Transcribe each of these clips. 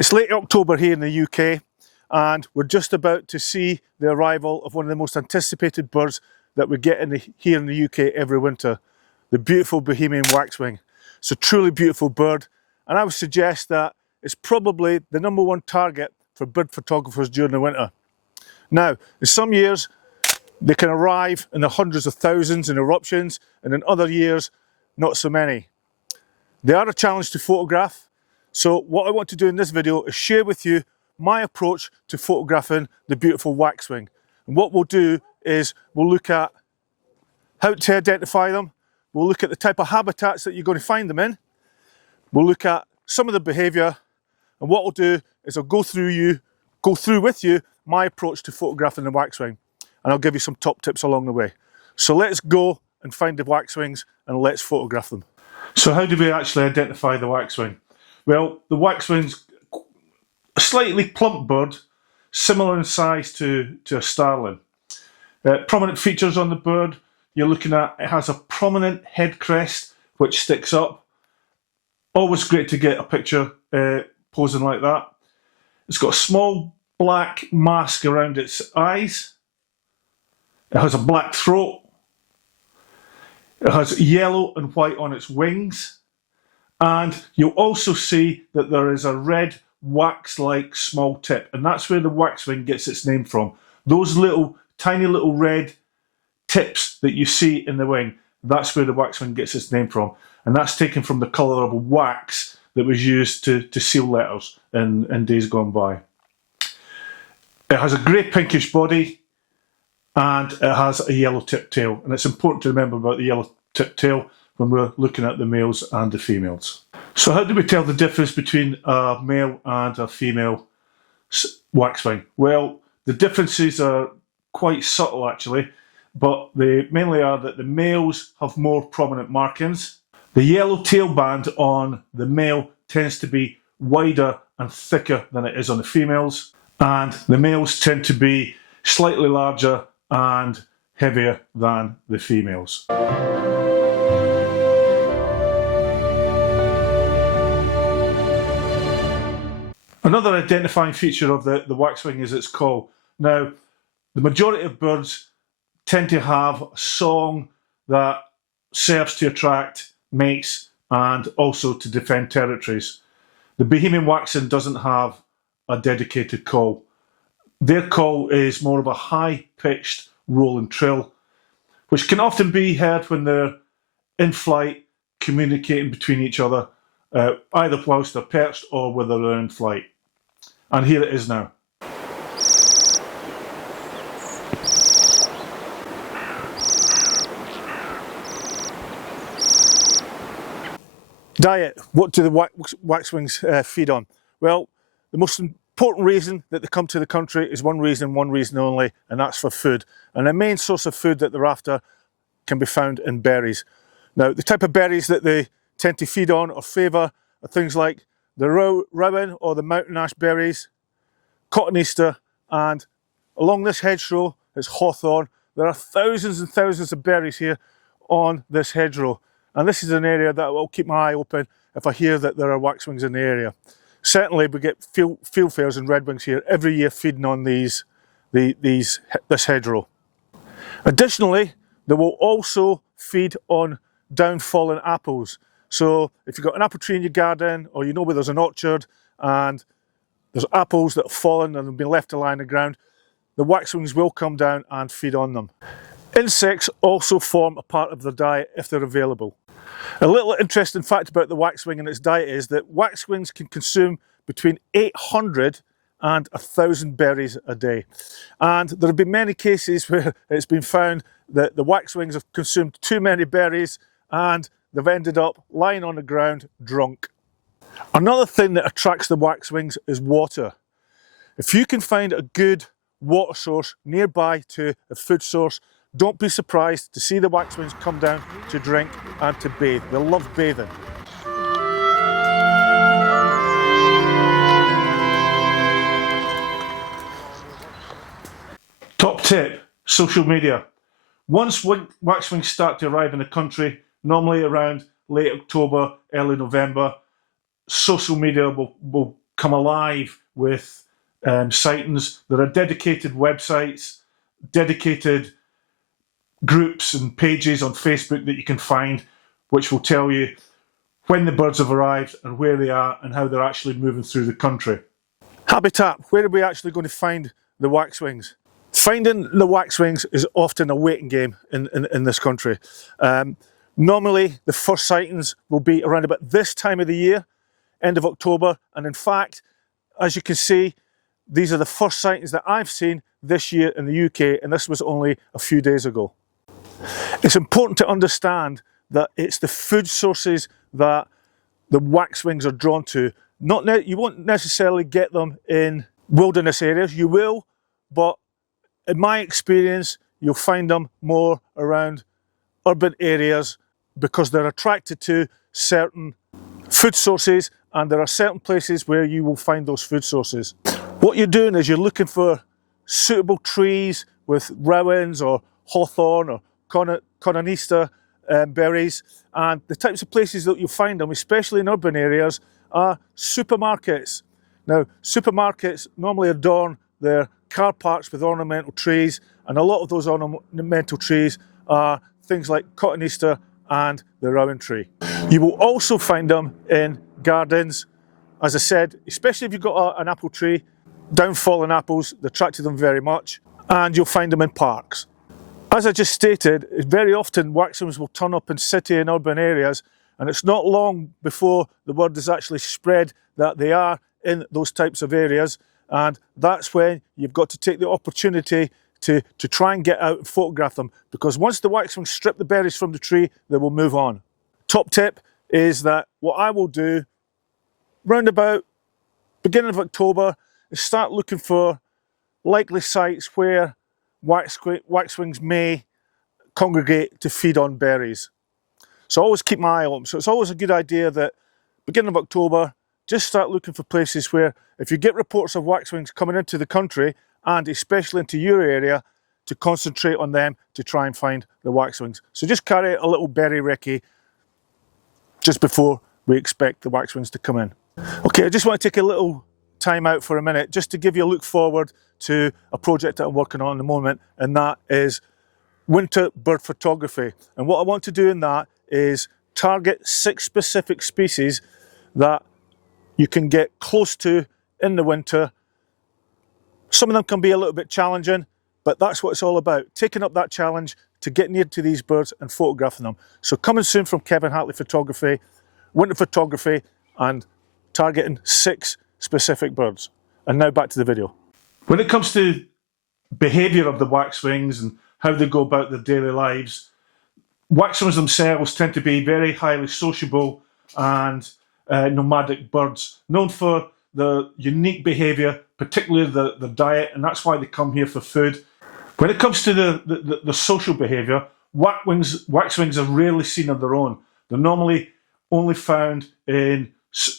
It's late October here in the UK, and we're just about to see the arrival of one of the most anticipated birds that we get here in the UK every winter, the beautiful Bohemian waxwing. It's a truly beautiful bird, and I would suggest that it's probably the #1 target for bird photographers during the winter. Now, in some years, they can arrive in the hundreds of thousands in eruptions, and in other years, not so many. They are a challenge to photograph, so what I want to do in this video is share with you my approach to photographing the beautiful waxwing. And what we'll do is we'll look at how to identify them, we'll look at the type of habitats that you're going to find them in, we'll look at some of the behaviour, and what we'll do is I'll go through with you my approach to photographing the waxwing, and I'll give you some top tips along the way. So let's go and find the waxwings and let's photograph them. So how do we actually identify the waxwing? Well, the waxwing's a slightly plump bird, similar in size to a starling. Prominent features on the bird, you're looking at, it has a prominent head crest which sticks up. Always great to get a picture posing like that. It's got a small black mask around its eyes. It has a black throat. It has yellow and white on its wings. And you'll also see that there is a red wax-like small tip, and that's where the waxwing gets its name from. Those tiny little red tips that you see in the wing, that's where the waxwing gets its name from. And that's taken from the colour of wax that was used to seal letters in days gone by. It has a grey pinkish body and it has a yellow tipped tail. And it's important to remember about the yellow tipped tail when we're looking at the males and the females. So how do we tell the difference between a male and a female waxwing? Well, the differences are quite subtle actually, but they mainly are that the males have more prominent markings. The yellow tail band on the male tends to be wider and thicker than it is on the females, and the males tend to be slightly larger and heavier than the females. Another identifying feature of the waxwing is its call. Now, the majority of birds tend to have a song that serves to attract mates and also to defend territories. The Bohemian waxwing doesn't have a dedicated call. Their call is more of a high-pitched rolling trill, which can often be heard when they're in flight, communicating between each other, either whilst they're perched or whether they're in flight. And here it is now. Diet. What do the waxwings feed on? Well, the most important reason that they come to the country is one reason only, and that's for food. And the main source of food that they're after can be found in berries. Now, the type of berries that they tend to feed on or favour are things like the rowan or the mountain ash berries, cotton Easter, and along this hedgerow is hawthorn. There are thousands and thousands of berries here on this hedgerow, and this is an area that will keep my eye open if I hear that there are waxwings in the area. Certainly we get field fares and redwings here every year feeding on this hedgerow. Additionally, they will also feed on down-fallen apples. So if you've got an apple tree in your garden, or you know where there's an orchard and there's apples that have fallen and have been left to lie on the ground, the waxwings will come down and feed on them. Insects also form a part of their diet if they're available. A little interesting fact about the waxwing and its diet is that waxwings can consume between 800 and 1,000 berries a day. And there have been many cases where it's been found that the waxwings have consumed too many berries and they've ended up lying on the ground drunk. Another thing that attracts the waxwings is water. If you can find a good water source nearby to a food source, don't be surprised to see the waxwings come down to drink and to bathe. They love bathing. Top tip, social media. Once waxwings start to arrive in the country, normally around late October, early November, social media will come alive with sightings. There are dedicated websites, dedicated groups and pages on Facebook that you can find, which will tell you when the birds have arrived and where they are and how they're actually moving through the country. Habitat, where are we actually going to find the waxwings? Finding the waxwings is often a waiting game in this country. Normally the first sightings will be around about this time of the year, end of October, and in fact, as you can see, these are the first sightings that I've seen this year in the UK, and this was only a few days ago. It's important to understand that it's the food sources that the waxwings are drawn to. You won't necessarily get them in wilderness areas. You will, but in my experience, you'll find them more around urban areas because they're attracted to certain food sources, and there are certain places where you will find those food sources. What you're doing is you're looking for suitable trees with rowans or hawthorn or coronista berries, and the types of places that you'll find them, especially in urban areas, are supermarkets. Now, supermarkets normally adorn their car parks with ornamental trees, and a lot of those ornamental trees are things like coronista and the rowan tree. You will also find them in gardens, as I said, especially if you've got an apple tree. Down-fallen apples, they attract them very much, and you'll find them in parks. As I just stated, very often waxwings will turn up in city and urban areas, and it's not long before the word is actually spread that they are in those types of areas, and that's when you've got to take the opportunity to try and get out and photograph them, because once the waxwings strip the berries from the tree, they will move on. Top tip is that what I will do round about beginning of October is start looking for likely sites where waxwings may congregate to feed on berries. So always keep my eye open. So it's always a good idea that beginning of October, just start looking for places where if you get reports of waxwings coming into the country, and especially into your area, to concentrate on them to try and find the waxwings. So just carry a little berry recce just before we expect the waxwings to come in. Okay, I just want to take a little time out for a minute just to give you a look forward to a project that I'm working on at the moment, and that is winter bird photography. And what I want to do in that is target 6 specific species that you can get close to in the winter. Some of them can be a little bit challenging, but that's what it's all about, taking up that challenge to get near to these birds and photographing them. So coming soon from Kevin Hatley Photography, winter photography and targeting 6 specific birds. And now back to the video. When it comes to behaviour of the waxwings and how they go about their daily lives, waxwings themselves tend to be very highly sociable and nomadic birds, known for the unique behaviour, particularly the diet, and that's why they come here for food. When it comes to the social behaviour, waxwings are rarely seen on their own. They're normally only found in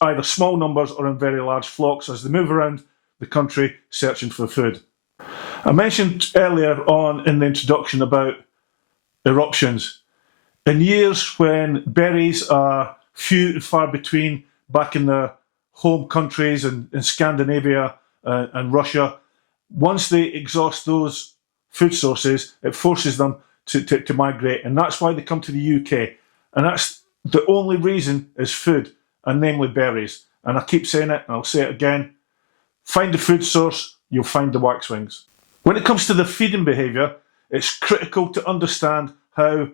either small numbers or in very large flocks as they move around the country searching for food. I mentioned earlier on in the introduction about eruptions. In years when berries are few and far between back in their home countries and in Scandinavia and Russia, once they exhaust those food sources, it forces them to migrate, and that's why they come to the UK. And that's the only reason is food, and namely berries. And I keep saying it, and I'll say it again, find the food source, you'll find the waxwings. When it comes to the feeding behaviour, it's critical to understand how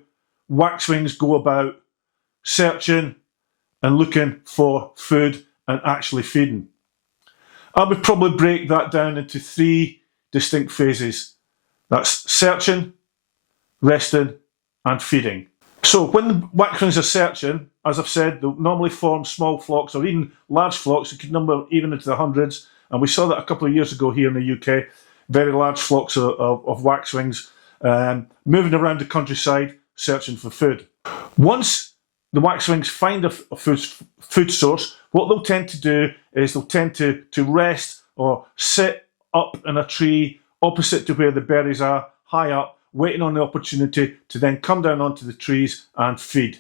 waxwings go about searching and looking for food and actually feeding. I would probably break that down into 3 distinct phases. That's searching, resting, and feeding. So when the waxwings are searching, as I've said, they'll normally form small flocks or even large flocks. It could number even into the hundreds. And we saw that a couple of years ago here in the UK. Very large flocks of waxwings moving around the countryside searching for food. Once the waxwings find a food source, what they'll tend to do is they'll tend to rest or sit up in a tree opposite to where the berries are, high up, waiting on the opportunity to then come down onto the trees and feed.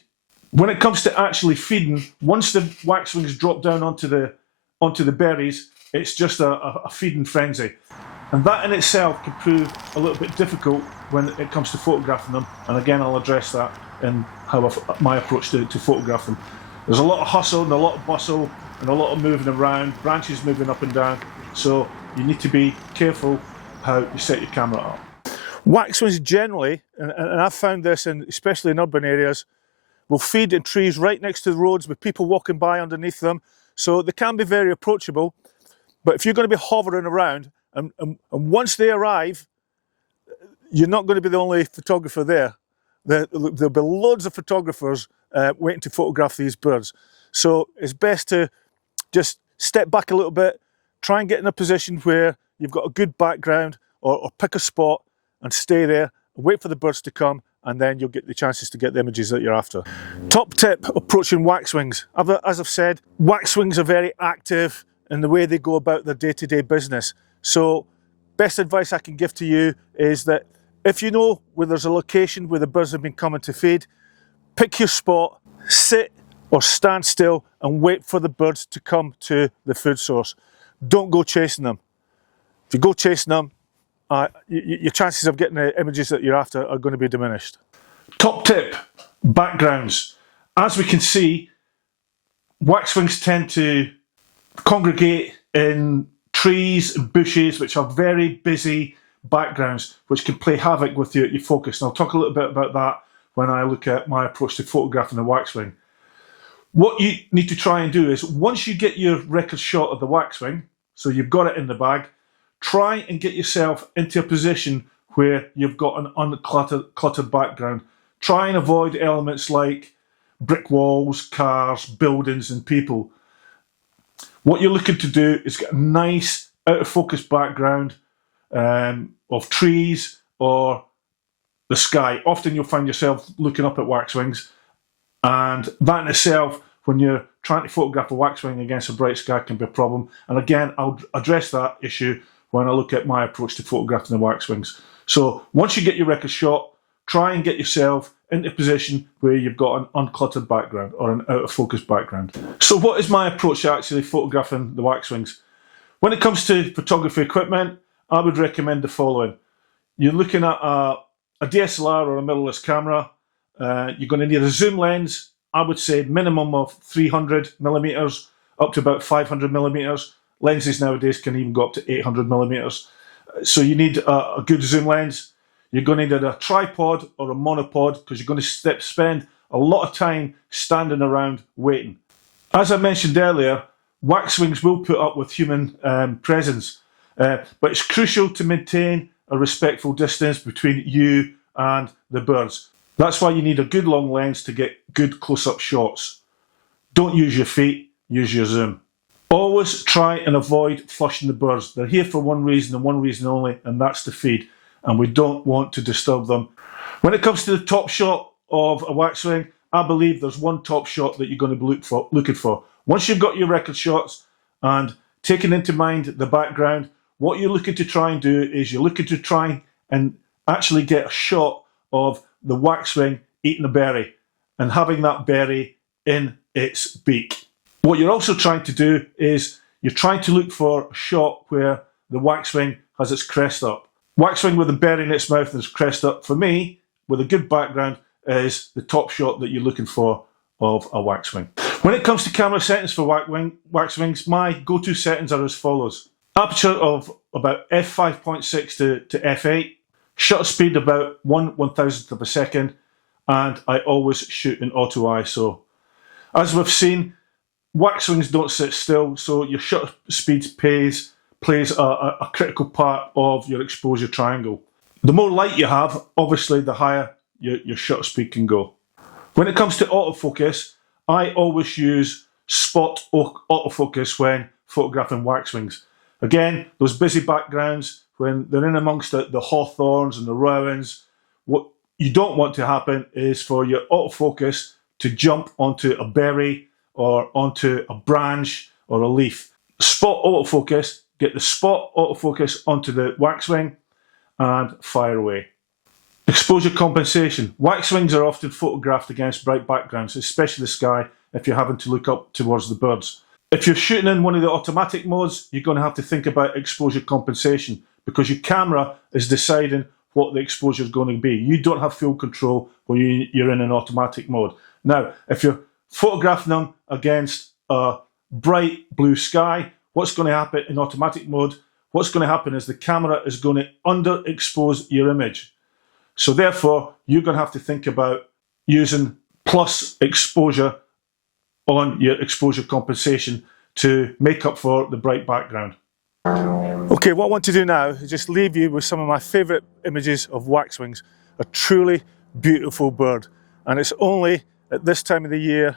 When it comes to actually feeding, once the waxwings drop down onto the onto the berries, it's just a feeding frenzy. And that in itself can prove a little bit difficult when it comes to photographing them. And again, I'll address that in how my approach to photograph them. There's a lot of hustle and a lot of bustle and a lot of moving around, branches moving up and down. So you need to be careful how you set your camera up. Waxwings generally, and I've found this especially in urban areas, will feed in trees right next to the roads with people walking by underneath them. So they can be very approachable. But if you're going to be hovering around, and once they arrive, you're not going to be the only photographer there. There'll be loads of photographers waiting to photograph these birds. So it's best to just step back a little bit, try and get in a position where you've got a good background, or pick a spot and stay there, and wait for the birds to come, and then you'll get the chances to get the images that you're after. Top tip approaching waxwings. As I've said, waxwings are very active in the way they go about their day-to-day business. So best advice I can give to you is that if you know where there's a location where the birds have been coming to feed, pick your spot, sit or stand still and wait for the birds to come to the food source. Don't go chasing them. If you go chasing them, your chances of getting the images that you're after are going to be diminished. Top tip, backgrounds. As we can see, waxwings tend to congregate in trees and bushes which have very busy backgrounds which can play havoc with your focus. And I'll talk a little bit about that when I look at my approach to photographing the waxwing. What you need to try and do is, once you get your record shot of the waxwing, so you've got it in the bag, try and get yourself into a position where you've got an uncluttered background. Try and avoid elements like brick walls, cars, buildings and people. What you're looking to do is get a nice out of focus background of trees or the sky. Often you'll find yourself looking up at waxwings, and that in itself, when you're trying to photograph a waxwing against a bright sky, can be a problem. And again, I'll address that issue when I look at my approach to photographing the waxwings. So once you get your record shot, try and get yourself into a position where you've got an uncluttered background or an out of focus background. So what is my approach to actually photographing the waxwings? When it comes to photography equipment, I would recommend the following. You're looking at a DSLR or a mirrorless camera. You're going to need a zoom lens, I would say minimum of 300 millimeters up to about 500 millimeters. Lenses nowadays can even go up to 800 millimeters. So you need a good zoom lens. You're going to need a tripod or a monopod because you're going to spend a lot of time standing around waiting. As I mentioned earlier, waxwings will put up with human presence, but it's crucial to maintain a respectful distance between you and the birds. That's why you need a good long lens to get good close-up shots. Don't use your feet, use your zoom. Always try and avoid flushing the birds. They're here for one reason and one reason only, and that's to feed, and we don't want to disturb them. When it comes to the top shot of a waxwing, I believe there's one top shot that you're going to be looking for. Once you've got your record shots and taken into mind the background, what you're looking to try and do is you're looking to try and actually get a shot of the waxwing eating a berry and having that berry in its beak. What you're also trying to do is you're trying to look for a shot where the waxwing has its crest up. Waxwing with a berry in its mouth and its crest up, for me, with a good background, is the top shot that you're looking for of a waxwing. When it comes to camera settings for waxwings, my go-to settings are as follows. Aperture of about f5.6 to f8, shutter speed about 1/1000th of a second, and I always shoot in auto ISO. As we've seen, waxwings don't sit still, so your shutter speed plays a critical part of your exposure triangle. The more light you have, obviously the higher your shutter speed can go. When it comes to autofocus, I always use spot autofocus when photographing waxwings. Again, those busy backgrounds, when they're in amongst the hawthorns and the rowans, what you don't want to happen is for your autofocus to jump onto a berry or onto a branch or a leaf. Spot autofocus, get the spot autofocus onto the waxwing and fire away. Exposure compensation. Waxwings are often photographed against bright backgrounds, especially the sky if you're having to look up towards the birds. If you're shooting in one of the automatic modes, you're going to have to think about exposure compensation because your camera is deciding what the exposure is going to be. You don't have full control when you're in an automatic mode. Now, if you're photographing them against a bright blue sky, what's going to happen in automatic mode? What's going to happen is the camera is going to underexpose your image. So therefore, you're going to have to think about using plus exposure on your exposure compensation to make up for the bright background. Okay, what I want to do now is just leave you with some of my favourite images of waxwings, a truly beautiful bird. And it's only at this time of the year,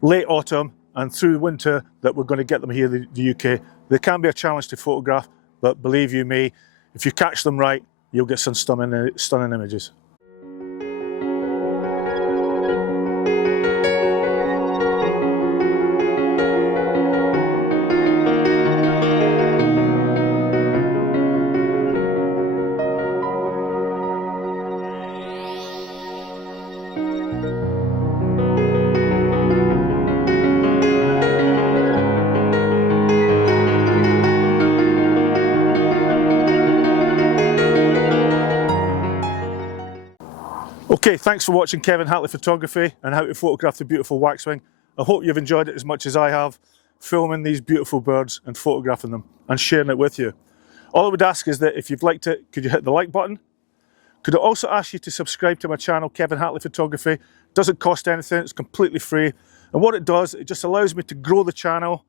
late autumn and through winter, that we're going to get them here in the UK. They can be a challenge to photograph, but believe you me, if you catch them right, you'll get some stunning images. Okay, thanks for watching Kevin Hatley Photography and how to photograph the beautiful waxwing. I hope you've enjoyed it as much as I have, filming these beautiful birds and photographing them and sharing it with you. All I would ask is that if you've liked it, could you hit the like button? Could I also ask you to subscribe to my channel, Kevin Hatley Photography? It doesn't cost anything, it's completely free. And what it does, it just allows me to grow the channel,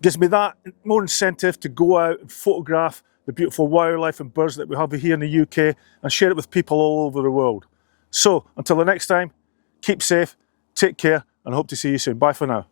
gives me that more incentive to go out and photograph the beautiful wildlife and birds that we have here in the UK and share it with people all over the world. So, until the next time, keep safe, take care, and I hope to see you soon. Bye for now.